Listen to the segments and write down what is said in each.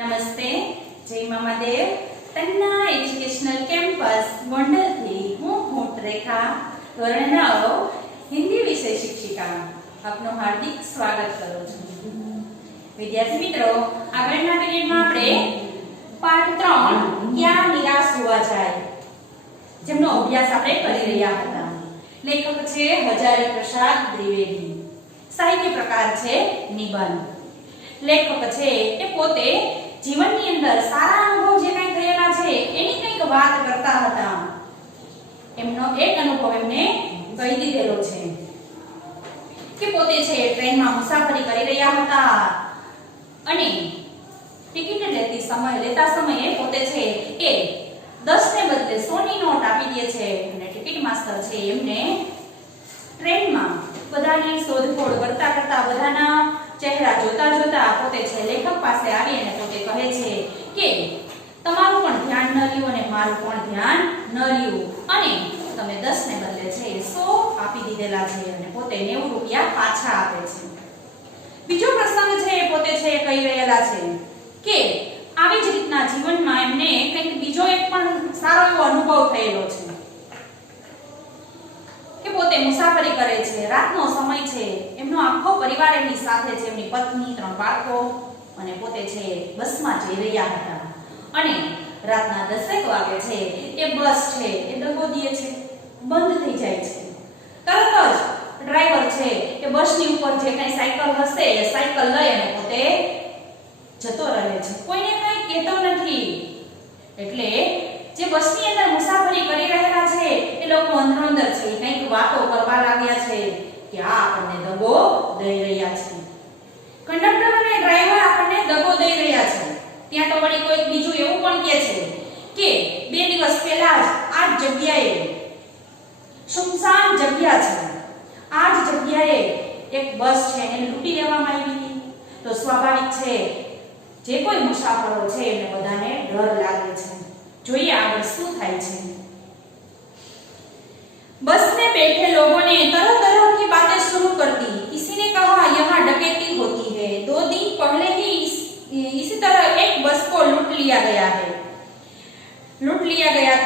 નમસ્તે, જય Mamadev. Tanna educational campus ગોંડલથી હું રેખા, ધોરણ 9 હિન્દી વિષય શિક્ષિકા આપનું હાર્દિક સ્વાગત કરું છું. વિદ્યાર્થી મિત્રો, આગળના પીરિયડમાં આપણે પાઠ 3 ક્યાં નિરાશ હોવા જાય જેમનો અભ્યાસ આપણે કરી રહ્યા હતા. લેખક છે હજારી પ્રસાદ દ્વિવેદી. સાહિત્ય પ્રકાર છે નિબંધ. લેખક છે એ પોતે જીવનની અંદર સારા અનુભવ જે કંઈ થયેલા છે એની કંઈક વાત કરતા હતા. એમનો એક અનુભવ એમને કહી દીધેલો છે કે પોતે છે ટ્રેનમાં મુસાફરી કરી રહ્યા હતા અને ટિકિટ લેતા સમયે પોતે છે એ 10 ને બદલે 100 ની નોટ આપી દે છે અને ટિકિટ માસ્ટર છે એમને ટ્રેનમાં બધાની શોધખોળ કરતા કરતા બધાના ચહેરા જોતા પોતે છે લેખક પાસે આવી અને પોતે કહે છે કે તમારું પણ ધ્યાન ન રહ્યું અને મારું પણ ધ્યાન ન રહ્યું અને તમે 10 ને બદલે છે 100 આપી દીધેલા છે અને પોતે 90 રૂપિયા પાછા આપે છે. બીજો પ્રસંગ છે પોતે છે કહી રહેલા છે કે આવી જ રીતના જીવનમાં એમને કંઈક બીજો એક પણ સારો એવો અનુભવ થયેલો છે કે પોતે મુસાફરી કરે છે, રાતનો સમય છે, એમનો આખો પરિવાર એમની સાથે છે, એમની પત્ની, 3 બાળકો અને પોતે છે બસમાં જઈ રહ્યા હતા અને રાતના 10 વાગે છે એ બસ છે એ દગો દે છે, બંધ થઈ જાય છે. તરત જ ડ્રાઈવર છે એ બસની ઉપર જે કઈ સાયકલ હશે એ સાયકલ લઈ અને પોતે જતો રહે છે, કોઈને કઈ કહેતો નથી. એટલે જે બસની અંદર મુસાફરી કરી રહેલા છે એ લોકો અંદર છે કંઈક વાતો કરવા લાગ્યા છે કે આ આપણને દગો દઈ રહ્યા છે, કંડક્ટર અને ડ્રાઈવર આપણને દગો દઈ રહ્યા છે. ત્યાં તો વળી કોઈ બીજું એવું પણ કહે છે કે 2 દિવસ પહેલા જ આ જ જગ્યાએ સુમસાન જગ્યા છે, આ જ જગ્યાએ એક બસ છે એને લૂંટી લેવામાં આવી હતી. તો સ્વાભાવિક છે જે કોઈ મુસાફરો છે એમને બધાને ડર લાગે છે. જોઈએ આગળ શું થાય છે. बस में बैठे लोगों ने तरह तरह की बातें शुरू कर दी. किसी ने कहा यहाँ डकैती होती है, 2 दिन पहले ही इसी तरह एक बस को लूट लिया गया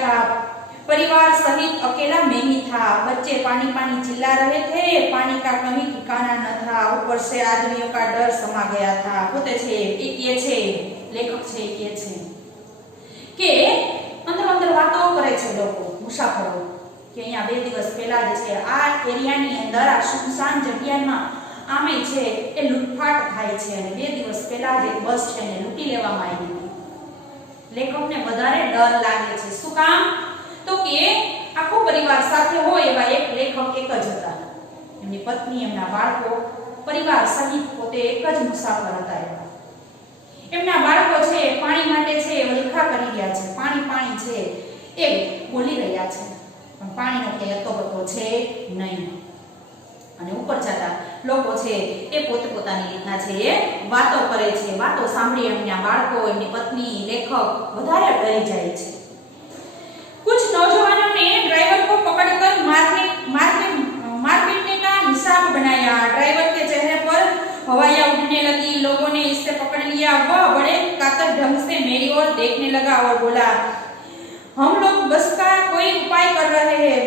था. परिवार सहित अकेला मैं ही था. बच्चे पानी पानी चिल्ला रहे थे, पानी का कहीं ठिकाना न था. ऊपर से आदमियों का डर समा गया था. પોતે છે એ છે લેખક છે કે છે કે અંદર વાતો કરે છે લોકો મુસાફરો કે અહીંયા 2 દિવસ પહેલા જ છે આ એરિયાની અંદર આ સુમસાન જગ્યામાં આમે છે એ લૂંટફાટ થાય છે અને 2 દિવસ પહેલા જ એક બસ છે એને લૂંટી લેવામાં આવી હતી. લેખકને વધારે ડર લાગે છે. શું કામ? તો કે આખો પરિવાર સાથે હોય એવા એક લેખક એક જ હતા. એમની પત્ની, એમના બાળકો, પરિવાર સહિત પોતે એક જ મુસાફર હતા. એમના બાળકો છે પાણી માટે છે વલખા કરી રહ્યા છે, પાણી છે એ બોલી રહ્યા છે પણ પાણીનો કે અતોબતો છે નહીં. અને ઉપર જતા લોકો છે એ પોતાની રીતના છે એ વાતો કરે છે. વાતો સાંભળી એમના બાળકો, એમની પત્ની, લેખક વધારે ડરી જાય છે. कुछ नौजवानों ने ड्राइवर को पकड़कर मारपीटने का हिसाब बनाया. ड्राइवर के चेहरे पर हवाइयां उड़ने लगी. लोगों ने इससे पकड़ लिया. वह बड़े कातर ढंग से मेरी ओर देखने लगा और बोला, हम लोग बस का कोई उपाय कर रहे हैं,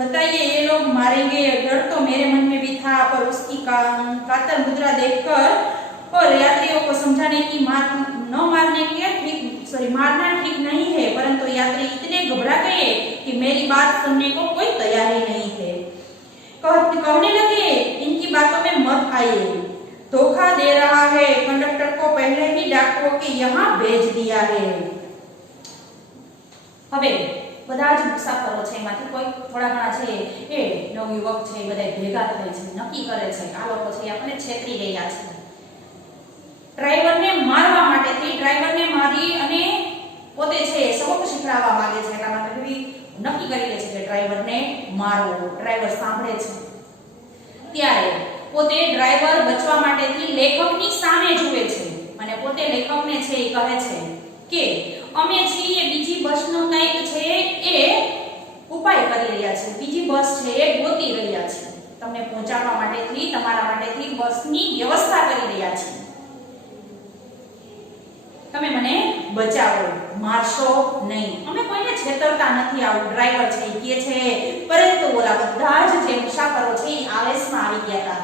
बताइए ये लोग मारेंगे. डर तो मेरे मन में भी था पर उसकी कातर मुद्रा देखकर और यात्रियों को समझाने की मारना ठीक नहीं है, परंतु यात्री इतने घबरा गए कि मेरी बात सुनने को कोई तैयार ही नहीं थे. कहने लगे, इनकी बातों में मत आइए, धोखा दे रहा है. कंडक्टर को पहले ही डाकुओं के यहाँ भेज दिया है. હવે બધા જ મુસાફરો છે એમાંથી કોઈ થોડા ઘણા છે એ નવયુવક છે બધા ભેગા થાય છે, નક્કી કરે છે આ લોકો છે આપણે છેતરી રહ્યા છે. ડ્રાઈવરને મારવા માટેથી ડ્રાઈવરને મારી અને પોતે છે સબક શીખડાવવા માંગે છે. એટલા માટે નક્કી કરી લે છે કે ડ્રાઈવરને મારવો. ડ્રાઈવર સાંભળે છે ત્યારે પોતે ડ્રાઈવર બચવા માટેથી લેખકની સામે જુએ છે અને પોતે લેખકને છે એ કહે છે કે અમે છીએ બીજી બસનો કંઈક છે એ ઉપાય કરી રહ્યા છે, બીજી બસ છે એ ગોતી રહ્યા છે, તમને પહોંચાડવા માટેથી તમારા માટેથી બસની વ્યવસ્થા કરી રહ્યા છે. તમે મને બચાવો, મારશો નહીં. અમે કોઈને છેતરતા નથી, આવું ડ્રાઈવર છે એ કહે છે. પરંતુ ઓલા બધા જ જે મુસાફરો છે એ આવેશમાં આવી ગયા હતા.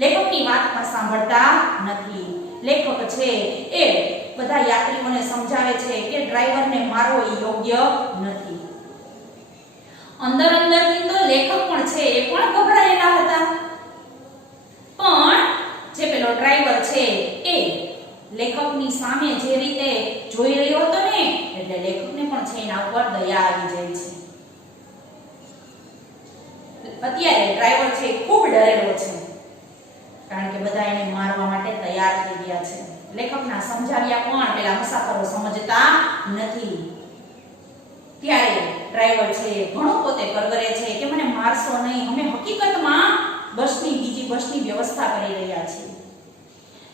લેખકની વાત પણ સાંભળતા નથી. લેખક છે એ બધા યાત્રીઓને સમજાવે છે કે ડ્રાઈવરને મારવો એ યોગ્ય નથી. અંદર અંદરથી તો લેખક પણ છે એ પણ ગભરાયેલા હતા. પણ જે પેલો ડ્રાઈવર છે એ લેખકની સામે જે રીતે જોઈ રહ્યો હતો ને, એટલે લેખકને પણ છે એના ઉપર દયા આવી જાય છે. અત્યારે ડ્રાઈવર છે ખૂબ ડરેલો છે, કારણ કે બધા એને મારવા માટે તૈયાર થઈ ગયા છે. લેખકના સમજાવ્યા પણ પેલા મુસાફરો સમજતા નથી. ત્યારે ડ્રાઈવર છે ઘણો પોતે કરગરે છે કે મને મારશો નહીં, અમે હકીકતમાં બીજી બસની વ્યવસ્થા કરી રહ્યા છીએ.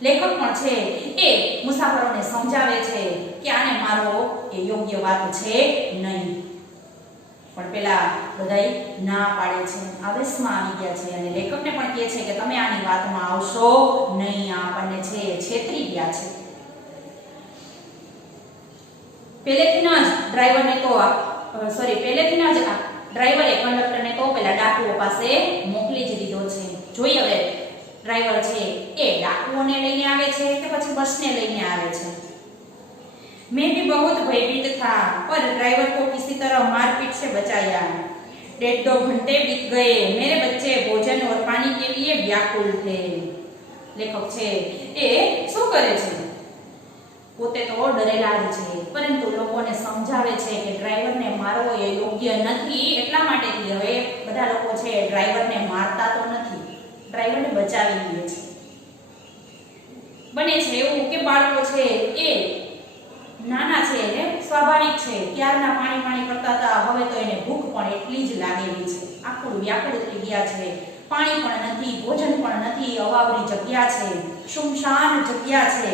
લેખક પણ છે એ મુસાફરોને સમજાવે છે કે આને મારવો એ યોગ્ય વાત છે નહીં. પણ પેલા બધાય ના પાડે છે, આવેશમાં આવી ગયા છે અને લેખકને પણ કહે છે કે તમે આની વાતમાં આવશો નહીં, આપણને છે છેતરી ગયા છે. પહેલેથી જ ડ્રાઈવરે કંડક્ટરને તો પેલા ડાકુઓ પાસે મોકલી જ દીધો છે. જોઈએ હવે ડ્રાઈવર છે એ ડાકુઓને લઈને આવે છે કે પછી બસને લઈને આવે છે. मैं भी बहुत भयभीत था, पर ड्राइवर को किसी तरह मारपीट से बचाया. 1.5 घंटे बीत गए. मेरे बच्चे भोजन और पानी के लिए व्याकुल थे. लेखक છે એ શું કરે છે? પોતે તો ડરેલા જ છે, પરંતુ લોકોને સમજાવે છે કે ડ્રાઈવરને મારવો એ યોગ્ય નથી. એટલા માટે હવે બધા લોકો છે ડ્રાઈવરને મારતા તો નથી, ડ્રાઈવરને બચાવી લે છે. બને છે એવું કે બાળકો છે એ નાના છે ને સ્વાભાવિક છે, ક્યારના પાણી કરતા હતા, હવે તો એને ભૂખ પણ એટલી જ લાગેલી છે. આખું વ્યાકુળ થઈ ગયા છે. પાણી પણ નથી, ભોજન પણ નથી, અવાવરી જગ્યા છે, સુમસાન જગ્યા છે.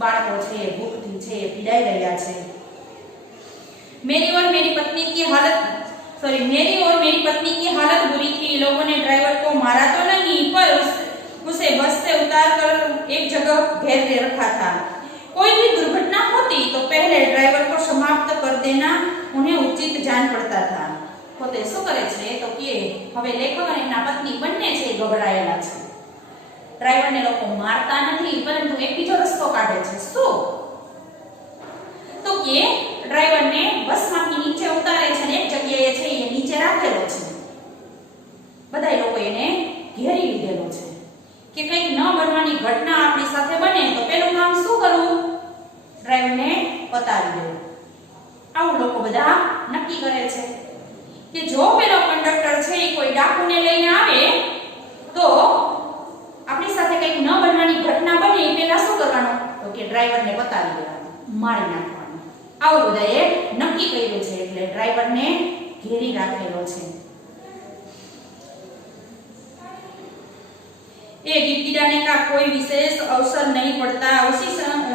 બાળકો છે ભૂખથી છે પીડાઈ રહ્યા છે. मेरी और मेरी पत्नी की हालत बुरी थी. लोगों ने ड्राइवर को मारा तो नहीं, पर उसे बस से उतार कर एक जगह घेर दे रखा था. कोई भी दुर्घटना होती तो पहले ड्राइवर को समाप्त कर देना उन्हें उचित जान पड़ता था. પોતે શું કરે છે તો કે હવે લેખક અને એના પત્ની બંને છે ગભરાયેલા છે. ડ્રાઈવરને લોકો મારતા નથી, પરંતુ એક બીજો રસ્તો કાઢે છે. શું તો કે ડ્રાઈવરને બસમાંથી નીચે ઉતારે છે અને એક જગ્યાએ છે એ નીચે રાખેલો છે. બધા લોકો એને ઘેરી લીધેલો છે કે કંઈક ન બનવાની ઘટના આપણી સાથે બને તો પેલું કામ શું કરવું? ડ્રાઈવરને પતાવી દેવું. આવું લોકો બધા નક્કી કરે છે કે જો પેલો કંડક્ટર છે એ કોઈ ડાકુને લઈને આવે તો આપણી સાથે કંઈક ન બનવાની ઘટના બને એ પહેલા શું કરવાનું? તો કે ડ્રાઈવરને પતાવી દેવાનું, મારી નાખવાનું. આવું બધાએ નક્કી કર્યું છે, એટલે ડ્રાઈવરને ઘેરી રાખેલો છે. एक गिड़गिड़ाने का कोई विशेष अवसर नहीं पड़ता. उसी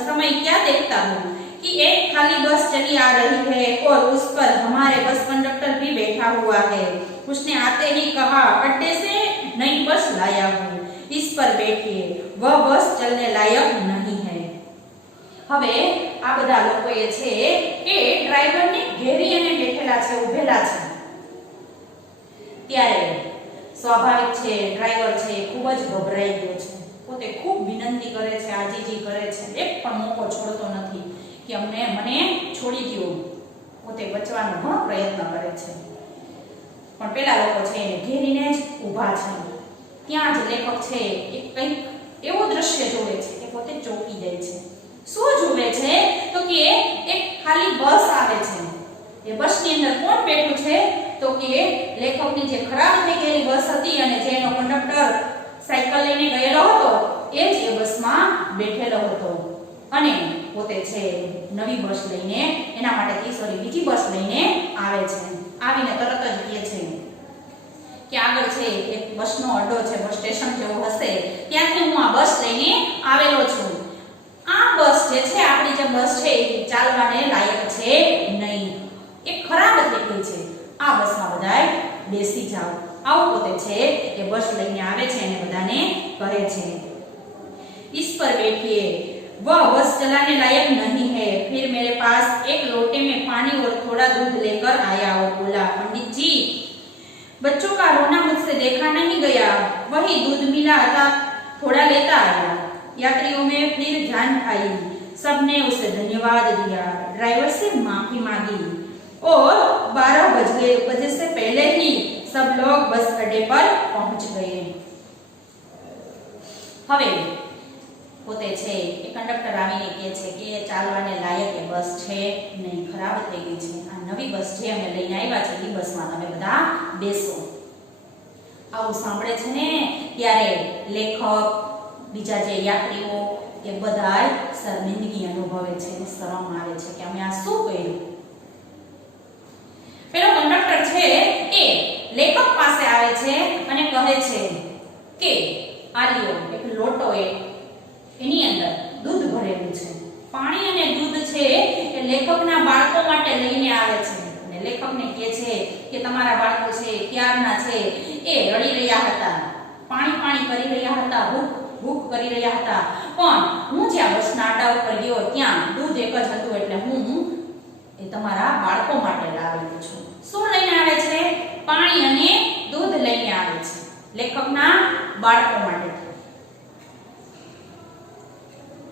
समय क्या देखता हूँ कि एक खाली बस चली आ रही है और उस पर हमारे बस कंडक्टर भी बैठा हुआ है. उसने आते ही कहा, अड्डे से नई बस लाया हूँ, इस पर बैठिए, वह बस चलने लायक नहीं है. હવે આ બધા લોકોએ છે એ ડ્રાઈવરને ઘેરી અને બેઠેલા છે, ઊભેલા છે. ત્યારે સ્વાભાવિક છે ડ્રાઈવર છે ખૂબ જ ગભરાઈ ગયો છે. પોતે ખૂબ વિનંતી કરે છે, આજીજી કરે છે, એક પણ મોકો છોડતો નથી કે મને છોડી દો. પોતે બચવાનો ઘણો પ્રયત્ન કરે છે, પણ પેલા લોકો છે એને ઘેરીને જ ઊભા છે. ત્યાં જ લેખક છે એ કંઈક એવું દ્રશ્ય જોવે છે કે પોતે ચોંકી જાય છે. શું જોવે છે તો કે એક ખાલી બસ આવે છે. એ બસની અંદર કોણ બેઠું છે તો કે લેખકની જે ખરાબ થઈ ગયેલી બસ હતી અને જે એનો કંડક્ટર સાયકલ લઈને ગયેલો હતો એ જ એ બસમાં બેઠેલો હતો. અને પોતે છે નવી બસ લઈને એના માટે બીજી બસ લઈને આવે છે. આવીને તરત જ કહે છે કે આગળ છે એક બસનો અડ્ડો છે, બસ સ્ટેશન જેવો હશે, ત્યાંથી હું આ બસ લઈને આવેલો છું. આ બસ જે છે આપણી જે બસ છે એ ચાલવાને લાયક છે નહીં, એ ખરાબ થઈ ગઈ છે. આ બસમાં બધાય બેસી જાઓ. આવું પોતે છે કે બસ લઈને આવે છે અને બધાને કહે છે, इस पर बैठिए, वह बस चलाने लायक नहीं है. है। फिर मेरे पास एक लोटे में पानी और थोड़ा दूध लेकर आया और बोला, पंडित जी, बच्चों का रोना मुझसे देखा नहीं गया, वही दूध मिला था, थोड़ा लेता आया। यात्रियों में फिर जान आई, सबने उसे धन्यवाद दिया, ड्राइवर से माफी मांगी और 12 बजे से पहले ही सब लोग बस अड्डे पर पहुंच गए। હવે પોતે છે એ કંડક્ટર આવીને કહે છે કે ચાલવાને લાયક એ બસ છે નહીં, ખરાબ થઈ ગઈ છે, આ નવી બસ છે અમે લઈને આવ્યા છે, એ બસમાં તમે બધા બેસો। આવું સાંભળે છે ને ત્યારે લેખક, બીજા જે યાત્રીઓ એ બધાય શર્મિંદગી અનુભવે છે, શરમ આવે છે કે અમે આ શું કર્યું। પેલો કંડક્ટર છે એ લેખક પાસે આવે છે અને કહે છે કે આ લ્યો એક લોટો એની અંદર દૂધ ભરેલું છે, પાણી અને દૂધ છે એ લેખકના બાળકો માટે લઈને આવે છે અને લેખકને કહે છે કે તમારા બાળકો છે ક્યારના છે એ રડી રહ્યા હતા, પાણી કરી રહ્યા હતા, ભૂખ કરી રહ્યા હતા, પણ હું જ્યાં બસના આડા ઉપર ગયો ત્યાં દૂધ એક જ હતું એટલે હું એ તમારા બાળકો માટે લાવેલો છું। શું લઈને આવે છે? પાણી અને દૂધ લઈને આવે છે લેખકના બાળકો માટે।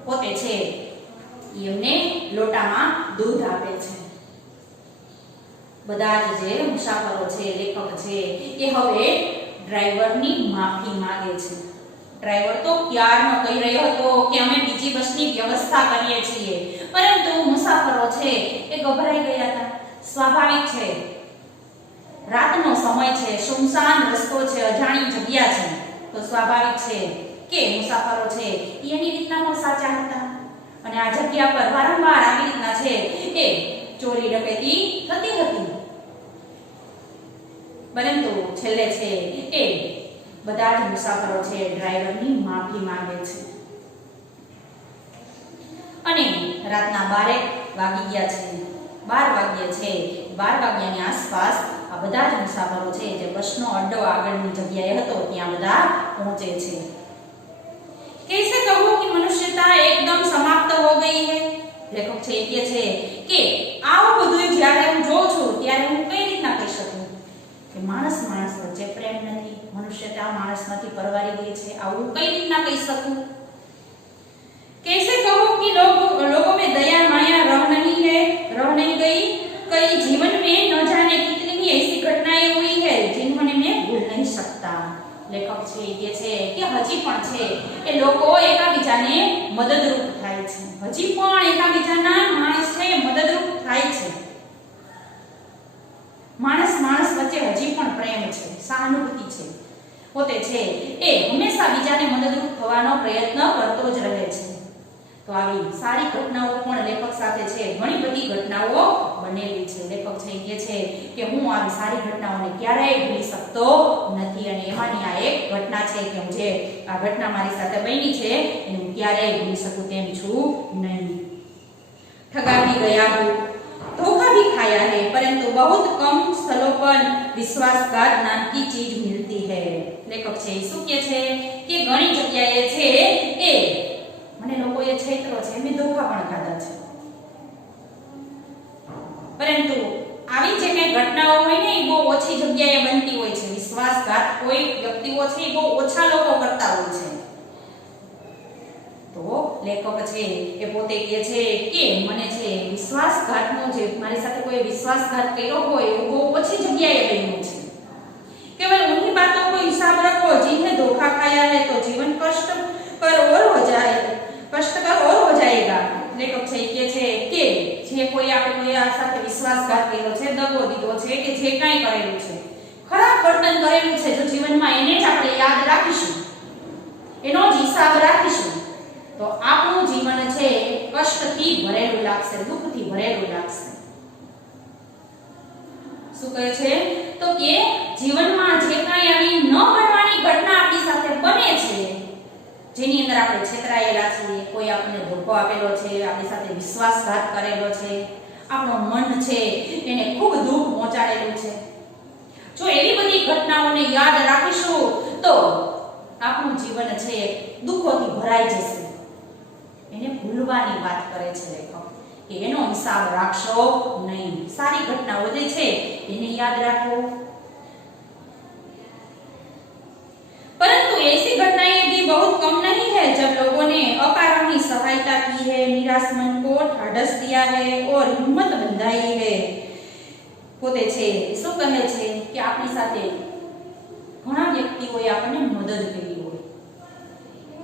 પોતે છે એમને લોટામાં દૂધ આપે છે। બધા જ જે મુસાફરો છે, લેખક છે એ હવે ડ્રાઈવરની માફી માંગે છે। ડ્રાઈવર તો ક્યારનો કહી રહ્યો હતો કે અમે બીજી બસની વ્યવસ્થા કરીએ છીએ, પરંતુ મુસાફરો છે એ ગભરાઈ ગયા હતા। સ્વાભાવિક છે, રાતનો સમય છે, સુમસાન રસ્તો છે, અજાણી જગ્યા છે, તો સ્વાભાવિક છે કે મુસાફરો છે એની રીતના પણ સાચા હતા અને આ જગ્યા પર વારંવાર આવી રીતના છે એ ચોરી ડકેતી થતી હતી। પરંતુ છેલ્લે છે એ બધા જ મુસાફરો છે ડ્રાઈવરની માફી માંગે છે અને રાતના 12 વાગી ગયા છે। 12 વાગ્યા છે, 12 વાગ્યાની આસપાસ આ બધા જ મુસાફરો છે જે બસનો અડ્ડો આગળની જગ્યાએ હતો ત્યાં બધા પહોંચે છે। कैसे कहूं कि मनुष्यता एकदम समाप्त हो गई है। લેખક છે કહે છે કે આવું બધું જ્યારે હું જોઉં છું ત્યારે હું કઈ રીતના કહી શકું કે માણસ વચ્ચે પ્રેમ નથી, મનુષ્યતા માણસમાંથી પરવારી ગઈ છે, આવું કઈ રીતના કહી શકું। कैसे कहूं कि लोगों में दया माया रह नहीं गई, कई जीवन में न जाने कितनी ही ऐसी घटनाएं हुई है जिन्होंने मैं भूल नहीं सकता। લેખક છે કે હજી પણ છે એ લોકો એકાબીજાને મદદરૂપ થાય છે, હજી પણ એકાબીજાના માણસ છે મદદરૂપ થાય છે। માણસ વચ્ચે હજી પણ પ્રેમ છે, સહાનુભૂતિ છે। પોતે છે એ હંમેશા બીજાને મદદરૂપ થવાનો પ્રયત્ન કરતો જ રહે છે। તો આવી સારી ઘટનાઓ પણ લેખક સાથે છે ઘણી બધી ઘટનાઓ બનેલી છે। લેખક છે કે હું આવી સારી ઘટનાઓને ક્યારેય ભૂલી શકતો નથી અને એમાંની આ એક ઘટના છે કે જે આ ઘટના મારી સાથે બની છે એને હું ક્યારેય ભૂલી શકું તેમ છું નહીં। ठगा भी गया हूँ, धोखा भी खाया है, परंतु बहुत कम स्थलों पर विश्वासघात नाम की चीज मिलती है। લેખક છે શું કહે છે કે ઘણી જગ્યાએ છે એ મને લોકોએ છેતરો છે, મેં ધોખા પણ ખાધા છે, પરંતુ આવી જે કઈ ઘટનાઓ હોય ને એ બહુ ઓછી જગ્યાએ બનતી હોય છે। વિશ્વાસઘાત કોઈ વ્યક્તિઓ છે એ બહુ ઓછા લોકો કરતા હોય છે। તો લેખક છે એ પોતે કહે છે કે મને છે વિશ્વાસઘાતનો જે મારી સાથે કોઈ વિશ્વાસઘાત કર્યો હોય એ બહુ ઓછી જગ્યાએ બન્યું છે। केवल उन्हीं बातों को हिसाब रखो जिन्हें धोखा खाया है तो जीवन कष्टकर और हो जाएगा। લેખક છે કે જે કોઈ આપણે કોઈ સાથે વિશ્વાસઘાત કર્યો છે, દગો દીધો છે કે જે કાંઈ કરેલું છે, ખરાબ વર્તન કરેલું છે, જો જીવનમાં એને જ આપણે યાદ રાખીશું, એનો જ હિસાબ રાખીશું તો આપણું જીવન છે કષ્ટથી ભરેલું લાગશે, દુઃખથી ભરેલું લાગશે। શું કહે છે તો કે જીવનમાં જે કાંઈ આવી ન બનવાની ઘટના આપણી સાથે બને છે, જેની અંદર આપણે છેતરાયેલા છીએ, કોઈ આપણને ધોકો આપેલો છે, આપણી સાથે વિશ્વાસઘાત કરેલો છે, આપણું મન છે એને ખૂબ દુઃખ પહોંચાડેલું છે, જો એવી બધી ઘટનાઓને યાદ રાખીશું તો આપણું જીવન છે દુઃખોથી ભરાઈ જશે। એને ભૂલવાની વાત કરે છે લેખક કે એનો હિસાબ રાખશો નહીં. સારી ઘટનાઓ જે છે એને યાદ રાખો. परंतु ऐसी घटनाएं भी बहुत कम नहीं है जब लोगों ने अकारण की सहायता की है, निराश मन को ढाढ़स दिया है और हिम्मत बंधाई है. પોતે છે શું કહે છે કે આપણી સાથે ઘણા વ્યક્તિઓએ આપણને મદદ કરી હોય,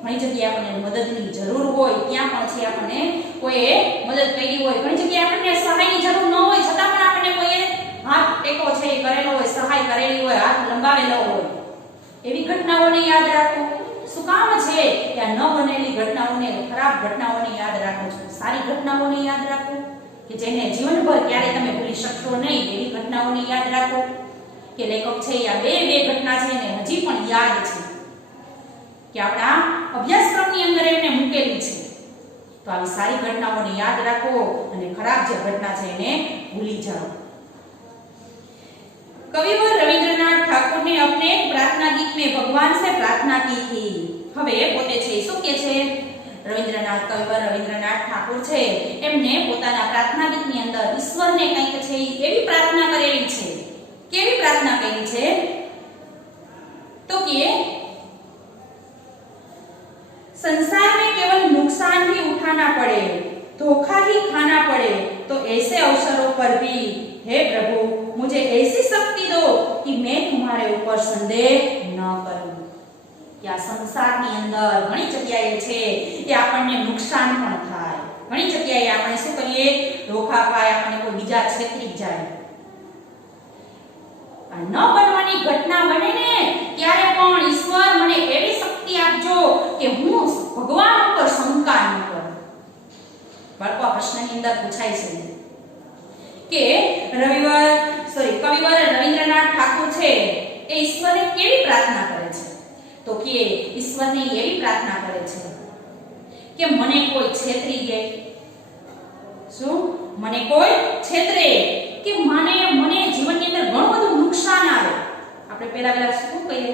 ઘણી જગ્યાએ આપણને મદદની જરૂર હોય, ત્યાં પણ છે આપણને કોઈએ મદદ કરી હોય, ઘણી જગ્યાએ આપણને સહાયની જરૂર ન હોય છતાં પણ આપણને કોઈએ હાથ ટેકો છે એ કરેલો હોય, સહાય કરેલી હોય, હાથ લંબાવેલો હોય. એવી ઘટનાઓને યાદ રાખો. શું કામ છે કે આ ન બનેલી ઘટનાઓને, ખરાબ ઘટનાઓને યાદ રાખો છો? સારી ઘટનાઓને યાદ રાખો કે જેને જીવનભર ક્યારે તમે ભૂલી શકશો નહીં એવી ઘટનાઓને યાદ રાખો. કે લેખક છે આ બે ઘટના છે ને હજી પણ યાદ છે કે આપણા અભ્યાસક્રમની અંદર એમને મૂકેલી છે. તો આવી સારી ઘટનાઓને યાદ રાખો અને ખરાબ જે ઘટના છે એને ભૂલી જાઓ. कविवर रविंद्रनाथ ठाकुर ने अपने एक प्रार्थना गीत में भगवान से प्रार्थना की थी. હવે પોતે છે શું કે છે રવિન્દ્રનાથ, કવિવર રવિન્દ્રનાથ ઠાકુર છે એમને પોતાના પ્રાર્થના ગીતની અંદર ઈશ્વરને કંઈક છે એવી પ્રાર્થના કરેલી છે. કેવી પ્રાર્થના કરી છે? તો કે संसार में केवल नुकसान ही उठाना पड़े, धोखा ही खाना पड़े तो ऐसे अवसरों पर भी हे प्रभु मुझे ऐसी शक्ति दो कि मैं तुम्हारे ऊपर संदेह न करूं. કે આ સંસારની અંદર ઘણી જગ્યાએ છે એ આપણને નુકસાન પણ થાય, ઘણી જગ્યાએ આપણે શું કરીએ ધોખા ખાય, આપણને કોઈ બીજા છેતરી જાય. આ ન બનવાની ઘટના બને ને ત્યારે પણ ઈશ્વર મને એવી શક્તિ આપજો કે હું ભગવાન ઉપર શંકા ન કરું. બાળકો આ પ્રશ્નની અંદર પૂછાય છે કે કવિવર રવિન્દ્રનાથ ઠાકુર છે એ ઈશ્વરને કેવી પ્રાર્થના કરે છે? તો કે ઈશ્વરને એવી પ્રાર્થના કરે છે કે મને કોઈ છેતરી દે, શું મને કોઈ છેતરે, કે મને જીવનની અંદર ઘણું બધું નુકસાન આવે. આપણે પહેલા શું કહીએ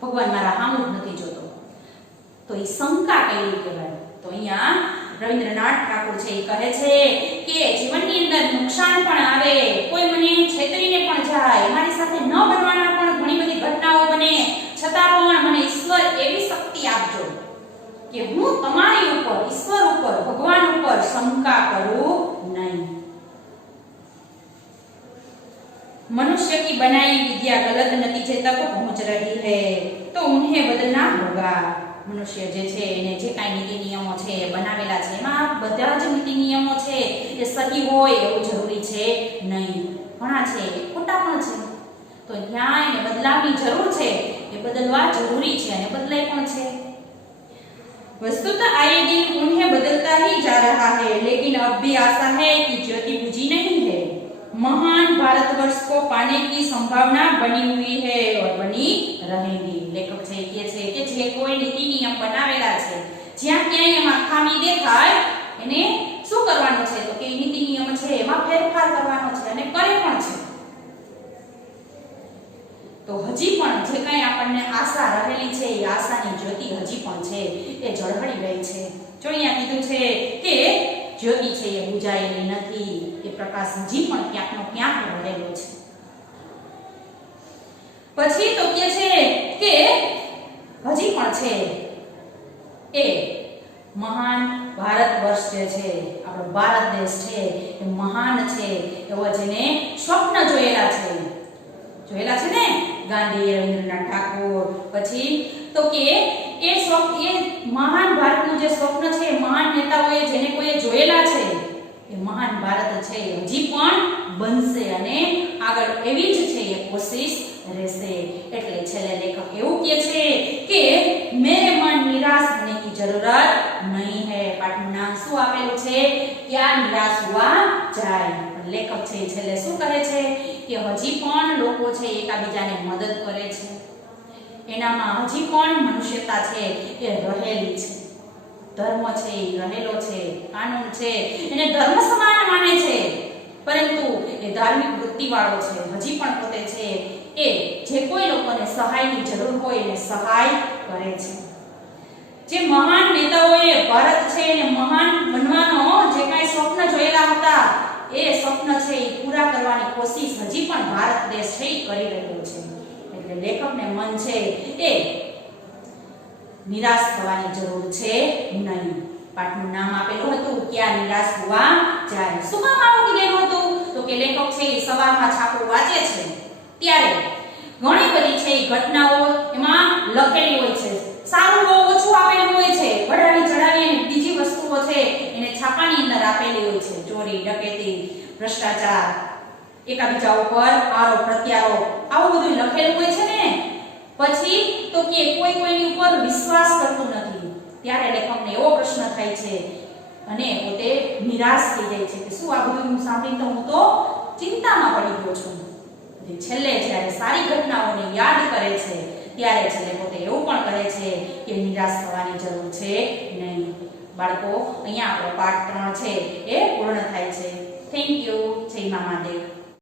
ભગવાન મારા હામું નથી જોતો, તો એ શંકા કઈ કહેવાય. તો અહીંયા રવિન્દ્રનાથ ઠાકુર છે એ કહે છે કે જીવનની અંદર નુકસાન પણ આવે, કોઈ મને છેતરીને પણ જાય, મારી સાથે ન બનવાના પણ ઘણી બધી ઘટનાઓ બને, છતાં પણ મને ઈશ્વર એવી શક્તિ આપજો કે હું તમારી ઉપર, ઈશ્વર ઉપર, ભગવાન ઉપર શંકા કરું નહીં. मनुष्य की बनाई विद्या गलत नतीजे तक पहुंच रही है तो उन्हें बदलना होगा. મનુષ્ય જે છે એને જે કાંઈ નીતિ નિયમો છે બનાવેલા છે એમાં બધા જ નીતિ નિયમો છે એ સહી હોય એવું જરૂરી છે નહીં. ઘણા છે એ ખોટા પણ છે. તો ત્યાં એને બદલાવની જરૂર છે, એ બદલવા જરૂરી છે અને બદલાય પણ છે. वस्तुतः आए दिन उन्हें बदलता ही जा रहा है लेकिन अब भी आशा है कि ज्योति बुझी नहीं है. महान भारतवर्ष को पाने की संभावना बनी हुई है और बनी रहेगी. लेखक છે કે જે કોઈ નીતિ નિયમ બનાવેલા છે જ્યાં ક્યાંય એમાં ખામી દેખાય એને શું કરવાનું છે? તો કે નીતિ નિયમ છે એમાં ફેરફાર કરવાનો છે અને કરે પણ છે. તો હજી પણ જે કંઈ આપણને આશા રહેલી છે એ આશાની જ્યોતિ હજી પણ છે એ ઝળહળી રહી છે. જો અહીંયા કીધું છે કે જ્યોતિ છે એ બુજાયેલી નથી, એ પ્રકાશ હજી પણ ક્યાંકનો ક્યાંક રહેલો છે. પછી તો કે છે કે હજી પણ છે એ મહાન ભારત વર્ષ જે છે, આપણો ભારત દેશ છે એ મહાન છે એવો જેને સ્વપ્ન જોયેલા છે ને ગાંધી, રવિન્દ્રનાથ ઠાકોર, પછી તો કે એ મહાન ભારતનું જે સ્વપ્ન છે, મહાન નેતાઓએ જેને કોઈએ જોયેલા છે એ મહાન ભારત છે હજી પણ બનશે અને આગળ એવી જ છે એ કોશિશ રહેશે. એટલે છેલ્લે લેખક એવું કહે છે કે મેરે મન નિરાશ હોને કી જરૂરત નહીં હૈ. પાઠનું નામ શું આપેલું છે? ક્યાં નિરાશ હુઆ જાય. લેખક છે છેલ્લે શું કહે છે કે હજી પણ લોકો છે એકબીજાને મદદ કરે છે, એનામાં હજી પણ મનુષ્યતા છે એ રહેલી છે, ધર્મ છે એ રહેલો છે, કાનૂન છે એને ધર્મ સમાન માને છે, પરંતુ એ ધાર્મિક વૃત્તિવાળો છે. હજી પણ પોતે છે એ જે કોઈ લોકોને સહાયની જરૂર હોય એને સહાય કરે છે. જે મહાન નેતાઓએ ભારત છે એને મહાન બનવાનો જે કાંઈ સ્વપ્ન જોયેલા હતા એ સ્વપ્ન છે એ પૂરા કરવાની કોશિશ હજી પણ ભારત દેશ છે એ કરી રહ્યો છે. એટલે લેખકને મન છે એ નિરાશ થવાની જરૂર છે નહીં. પાઠનું નામ આપેલું હતું ક્યાં નિરાશ હોવા જાય. શું કામ આવું કીધેલું હતું? તો કે લેખક છે એ સવારમાં છાપું વાંચે છે ત્યારે ઘણી બધી છે એ ઘટનાઓ એમાં લખેલી હોય છે. સારું બહુ ઓછું આપેલું હોય છે, વડાવી ચડાવી અને બીજી વસ્તુઓ છે એને છાપાની અંદર આપેલી હોય છે. ચોરી, ડકેતી, ભ્રષ્ટાચાર, એકાબીજા ઉપર આરોપ પ્રત્યારોપ આવું બધું લખેલું હોય છે ને. પછી તો કે કોઈ કોઈની ઉપર વિશ્વાસ કરતું નથી. ત્યારે લેખકને એવો પ્રશ્ન થાય છે અને પોતે નિરાશ થઈ જાય છે કે શું આ બધું હું સાંભળીને તો હું તો ચિંતામાં પડી ગયો છું. છેલ્લે જ્યારે સારી ઘટનાઓને યાદ કરે છે ત્યારે છેલ્લે પોતે એવું પણ કહે છે કે નિરાશ થવાની જરૂર છે નહીં. બાળકો, અહીંયા આપણો પાઠ 3 છે એ પૂર્ણ થાય છે. Thank you. જય મા મહાદેવ.